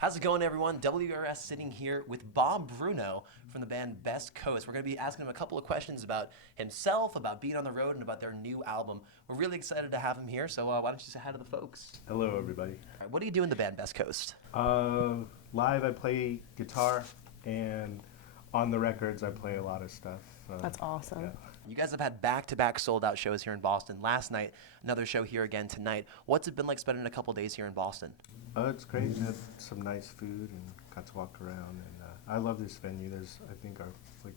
How's it going, everyone? WRS sitting here with Bobb Bruno from the band Best Coast. We're going to be asking him a couple of questions about himself, about being on the road, and about their new album. We're really excited to have him here, so why don't you say hi to the folks? Hello, everybody. All right, what do you do in the band Best Coast? Live, I play guitar, and on the records, I play a lot of stuff. That's awesome. Yeah. You guys have had back-to-back sold-out shows here in Boston. Last night, another show here again tonight. What's it been like spending a couple days here in Boston? It's great. Had some nice food and got to walk around. And I love this venue. There's, I think, our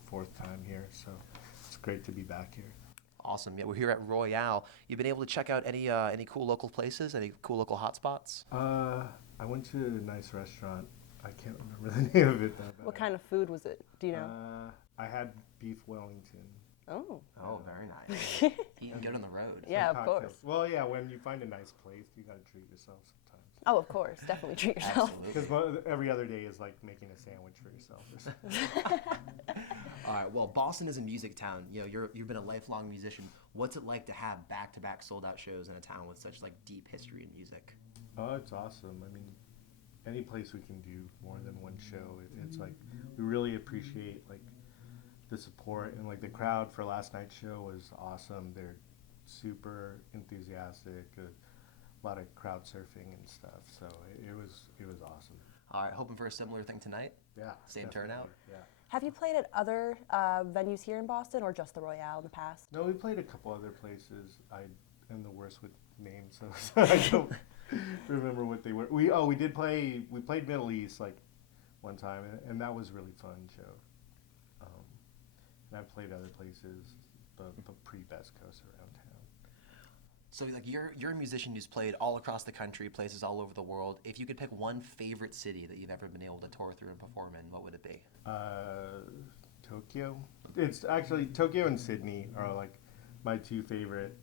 fourth time here, so it's great to be back here. Awesome. Yeah, we're here at Royale. You've been able to check out any cool local places, any cool local hotspots? I went to a nice restaurant. I can't remember the name of it, though. What kind of food was it? Do you know? I had beef Wellington. Oh. Oh, very nice. Eating good on the road. Yeah, Some of cocktails. course. Well, yeah, when you find a nice place, you got to treat yourself sometimes. Oh, of course. Definitely treat yourself. Absolutely. Because every other day is like making a sandwich for yourself or something. All right. Well, Boston is a music town. You know, you've been a lifelong musician. What's it like to have back-to-back sold-out shows in a town with such deep history in music? Oh, it's awesome. I mean, any place we can do more than one show, it's like we really appreciate the support, and the crowd for last night's show was awesome. They're super enthusiastic. A lot of crowd surfing and stuff. So it was awesome. All right. Hoping for a similar thing tonight. Yeah. Same definitely. turnout. Yeah. Have you played at other venues here in Boston or just the Royale in the past? No, we played a couple other places. I am the worst with names, so I don't remember what they were. We played Middle East one time, and that was a really fun show. And I've played other places, but pre-Best Coast around town. So, you're a musician who's played all across the country, places all over the world. If you could pick one favorite city that you've ever been able to tour through and perform in, what would it be? Tokyo. It's actually Tokyo and Sydney are my two favorite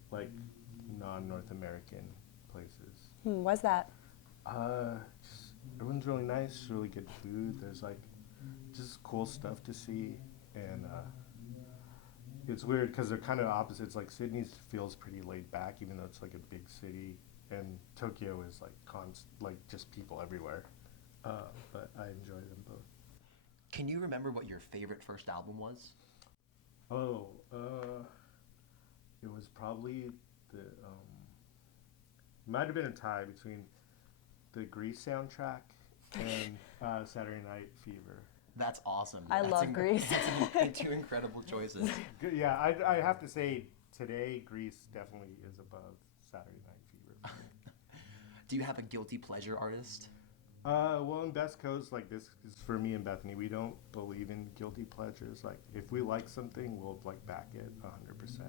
non-North American places. Why's that? Everyone's really nice, really good food. There's just cool stuff to see, and it's weird because they're kind of opposites. Sydney feels pretty laid back, even though it's a big city, and Tokyo is just people everywhere. But I enjoy them both. Can you remember what your favorite first album was? Oh, it was probably might have been a tie between the Grease soundtrack and Saturday Night Fever. That's awesome. I love Grease. That's two incredible choices. Yeah, I have to say today Grease definitely is above Saturday Night Fever. Do you have a guilty pleasure artist? Well, in Best Coast, this is for me and Bethany. We don't believe in guilty pleasures. If we like something, we'll back it 100%,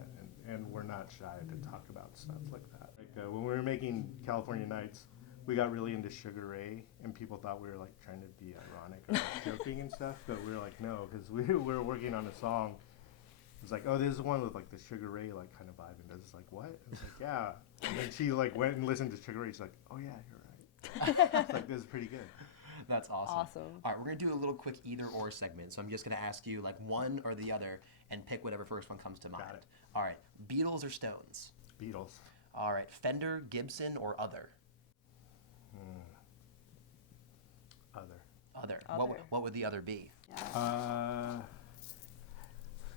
and we're not shy to talk about stuff like that. When we were making California Nights, we got really into Sugar Ray, and people thought we were trying to be ironic or joking and stuff, but we were no, because we were working on a song. It was oh, this is one with the Sugar Ray kind of vibe, and I was what? I was yeah, and then she went and listened to Sugar Ray. She's oh yeah, you're right. It's this is pretty good. That's awesome. Awesome. All right, we're going to do a little quick either-or segment. So I'm just going to ask you one or the other and pick whatever first one comes to mind. Got it. All right, Beatles or Stones? Beatles. All right, Fender, Gibson, or other? Other. Other. What would the other be?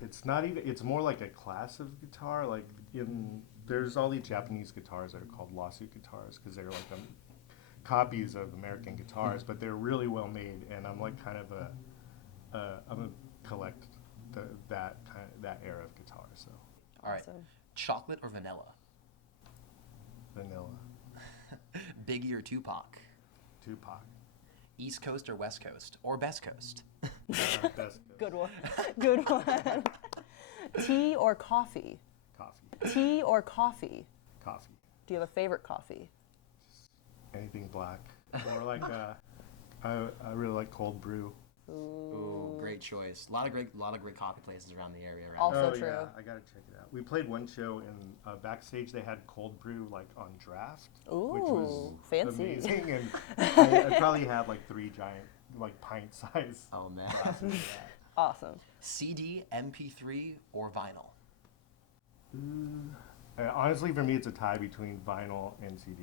It's not even. It's more like a class of guitar. There's all these Japanese guitars that are called lawsuit guitars because they're copies of American guitars, but they're really well made. And I'm kind of I'm a collect that era of guitar. So. All right, chocolate or vanilla? Vanilla. Biggie or Tupac? Tupac. East Coast or West Coast? Or Best Coast? Best Coast. Good one. Good one. Tea or coffee? Coffee. Tea or coffee? Coffee. Do you have a favorite coffee? Anything black. Or I really like cold brew. Ooh, great choice. A lot of great coffee places around the area. Right? Also oh, true. Yeah, I gotta check it out. We played one show and backstage they had cold brew on draft, Ooh, which was fancy. amazing. And I probably had 3 giant pint size. Oh man. glasses of that. Awesome. CD, MP3, or vinyl? Honestly, for me, it's a tie between vinyl and CD.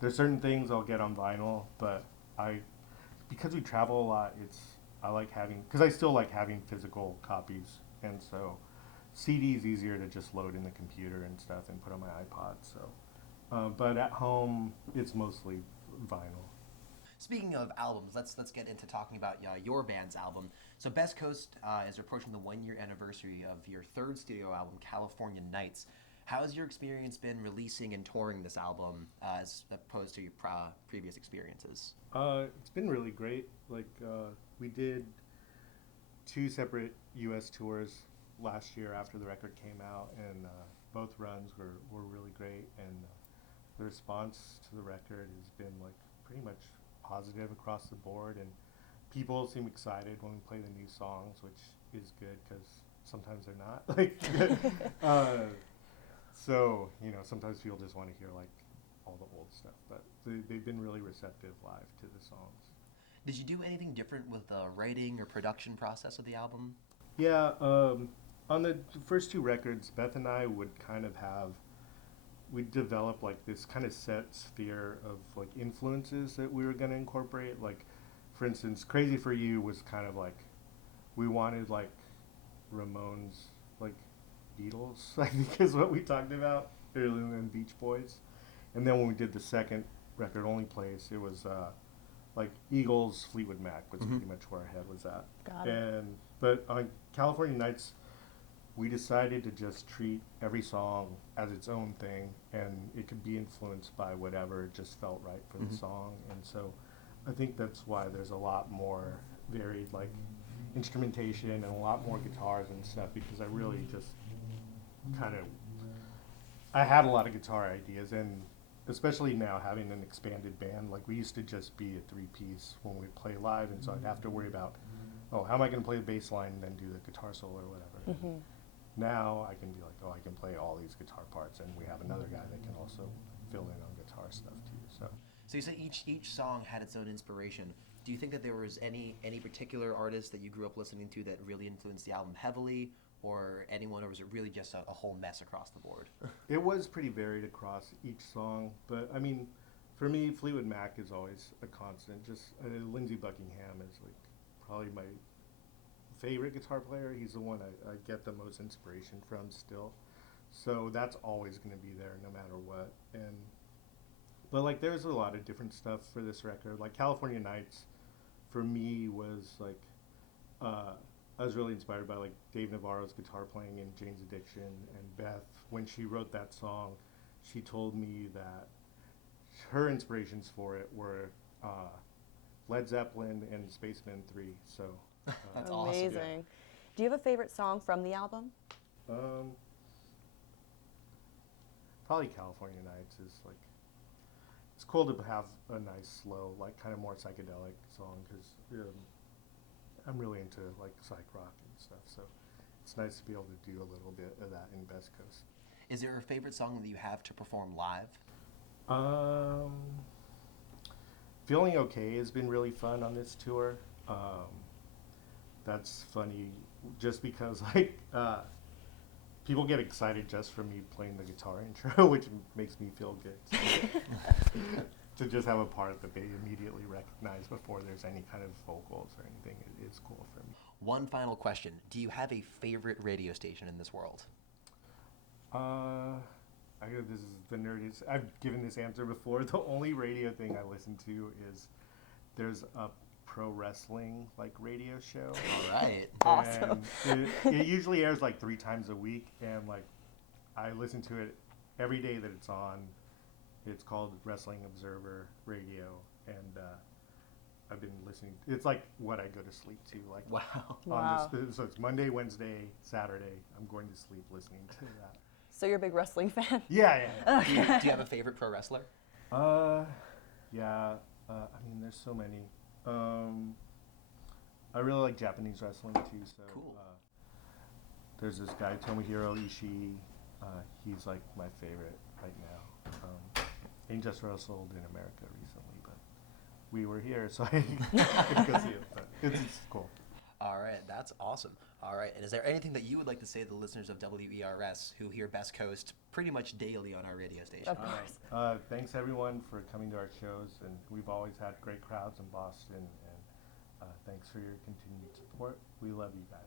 There's certain things I'll get on vinyl, but because we travel a lot, I like having, because I still like having physical copies, and so CD is easier to just load in the computer and stuff and put on my iPod. So, but at home, it's mostly vinyl. Speaking of albums, let's get into talking about your band's album. So Best Coast is approaching the 1 year anniversary of your third studio album, California Nights. How has your experience been releasing and touring this album as opposed to your previous experiences? It's been really great. Like we did 2 separate U.S. tours last year after the record came out, and both runs were really great. And the response to the record has been like pretty much positive across the board, and people seem excited when we play the new songs, which is good because sometimes they're not. Like, so sometimes people just want to hear like all the old stuff, but they've been really receptive live to the songs. Did you do anything different with the writing or production process of the album? Yeah, on the first 2 records, Beth and I would kind of we developed like this kind of set sphere of like influences that we were going to incorporate. Like, for instance, Crazy for You was kind of like, we wanted like Ramones, like Beatles, I think is what we talked about earlier than Beach Boys. And then when we did the second record, Only Place, it was like Eagles, Fleetwood Mac was pretty much where our head was at. Got it. But on California Nights, we decided to just treat every song as its own thing, and it could be influenced by whatever just felt right for the song. And so I think that's why there's a lot more varied like instrumentation and a lot more guitars and stuff, because I really just I had a lot of guitar ideas, and especially now having an expanded band, like we used to just be a 3-piece when we play live, and so I'd have to worry about, oh, how am I going to play the bass line and then do the guitar solo or whatever. Now I can be like, oh, I can play all these guitar parts, and we have another guy that can also fill in on guitar stuff too. So you said each song had its own inspiration. Do you think that there was any particular artist that you grew up listening to that really influenced the album heavily, or anyone, or was it really just a whole mess across the board? It was pretty varied across each song, but I mean, for me, Fleetwood Mac is always a constant. Just Lindsey Buckingham is like probably my favorite guitar player. He's the one I get the most inspiration from still. So that's always going to be there no matter what. But like there's a lot of different stuff for this record. Like California Nights for me was like I was really inspired by like Dave Navarro's guitar playing in Jane's Addiction, and Beth, when she wrote that song, she told me that her inspirations for it were Led Zeppelin and Spacemen 3. So That's amazing. awesome. Yeah. Do you have a favorite song from the album? Probably California Nights is like, it's cool to have a nice slow, like kind of more psychedelic song, because I'm really into like psych rock and stuff, so it's nice to be able to do a little bit of that in Best Coast. Is there a favorite song that you have to perform live? Feeling Okay has been really fun on this tour. That's funny just because like people get excited just from me playing the guitar intro, which makes me feel good. So to just have a part that they immediately recognize before there's any kind of vocals or anything, it is cool for me. One final question. Do you have a favorite radio station in this world? This is the nerdiest. I've given this answer before. The only radio thing I listen to is there's a pro wrestling like radio show. All right. Awesome. And it usually airs like 3 times a week, and like I listen to it every day that it's on. It's called Wrestling Observer Radio, and I've been listening. It's like what I go to sleep to. Like Wow. Wow. so it's Monday, Wednesday, Saturday. I'm going to sleep listening to that. So you're a big wrestling fan? Yeah. Do you have a favorite pro wrestler? Yeah. I mean, there's so many. I really like Japanese wrestling too. So Cool. there's this guy Tomohiro Ishii. He's like my favorite right now. He just wrestled in America recently, but we were here, so I couldn't go see it. But it's cool. All right, that's awesome. All right, and is there anything that you would like to say to the listeners of WERS who hear Best Coast pretty much daily on our radio station? Of course. Thanks everyone for coming to our shows, and we've always had great crowds in Boston, and thanks for your continued support. We love you guys.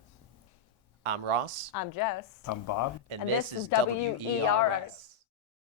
I'm Ross. I'm Jess. I'm Bob. And And this this is is WERS.